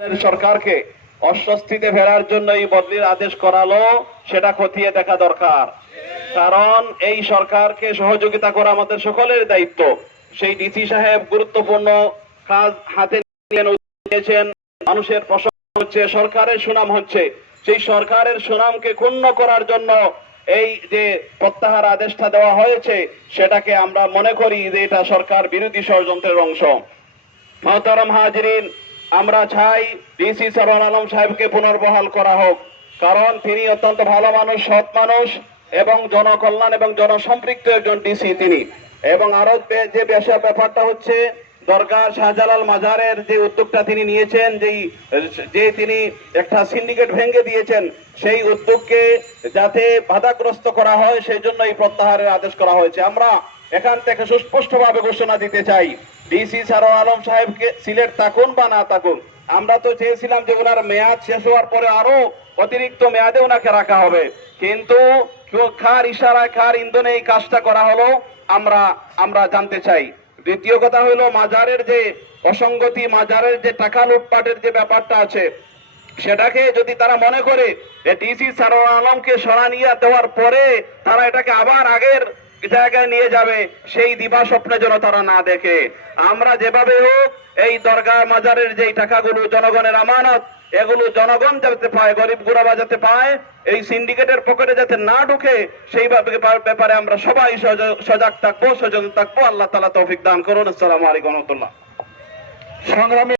সরকারকে অস্বস্তিতে ফেরার জন্য এই বদলির আদেশ করালো, সেটা খতিয়ে দেখা দরকার। কারণ এই সরকারকে সহযোগিতা করা আমাদের সকলের দায়িত্ব। সেই ডিসি সাহেব গুরুত্বপূর্ণ কাজ হাতে নিয়েছেন। মানুষের প্রশংসা হচ্ছে, সরকারের সুনাম হচ্ছে। সেই সরকারের সুনামকে ক্ষুণ্ণ করার জন্য এই যে প্রত্যাহার আদেশটা দেওয়া হয়েছে, সেটাকে আমরা মনে করি যে এটা সরকার বিরোধী ষড়যন্ত্রের অংশ। মোহতারাম হাজিরিন, আমরা চাই ডিসি সরওয়ার আলম সাহেবকে পুনর্বহাল করা হোক। কারণ তিনি অত্যন্ত ভালো মানুষ, সৎ মানুষ এবং জনকল্যাণ এবং জনসম্পৃক্ত একজন ডিসি তিনি। এবং আরো যে ব্যাপারটা হচ্ছে, দরগা শাহজালাল মাজারের যে উদ্যোগটা তিনি নিয়েছেন, যে তিনি একটা সিন্ডিকেট ভেঙে দিয়েছেন, সেই উদ্যোগকে যাতে বাধাগ্রস্ত করা হয় সেই জন্য এই প্রত্যাহারের আদেশ করা হয়েছে। আমরা এখান থেকে সুস্পষ্টভাবে ঘোষণা দিতে চাই, ডিসি সরওয়ার আলম সাহেবকে সিলেট থাকুন বা না থাকুন, আমরা তো চেয়েছিলাম যে ওনার মেয়াদ শেষ হওয়ার পরে আরো অতিরিক্ত মেয়াদে ওনাকে রাখা হবে, কিন্তু কার ইশারায় কার ইন্ধনে এই কাজটা করা হলো আমরা জানতে চাই। দ্বিতীয় কথা হলো, মাজারের যে অসঙ্গতি, মাজারের যে টাকা লুটপাটের যে ব্যাপারটা আছে, সেটাকে যদি তারা মনে করে ডিসি সরওয়ার আলমকে সরানিয়া দেওয়ার পরে তারা এটাকে আবার আগের জায়গায় নিয়ে যাবে, সেই দিবা স্বপ্নে যেন তারা না দেখে। আমরা যেভাবে হোক এই দরগা মাজারের যে টাকাগুলো জনগণের আমানত, এগুলো জনগণ যাতে পায়, গরিব গুরাবা যাতে পায়, এই সিন্ডিকেটের পকেটে যাতে না ঢুকে, সেই ব্যাপারে আমরা সবাই সজাগ থাকবো, সচেতন থাকবো। আল্লাহ তাআলা তৌফিক দান করুন। আসসালামু আলাইকুম ওয়া রাহমাতুল্লাহ। সংগ্রামী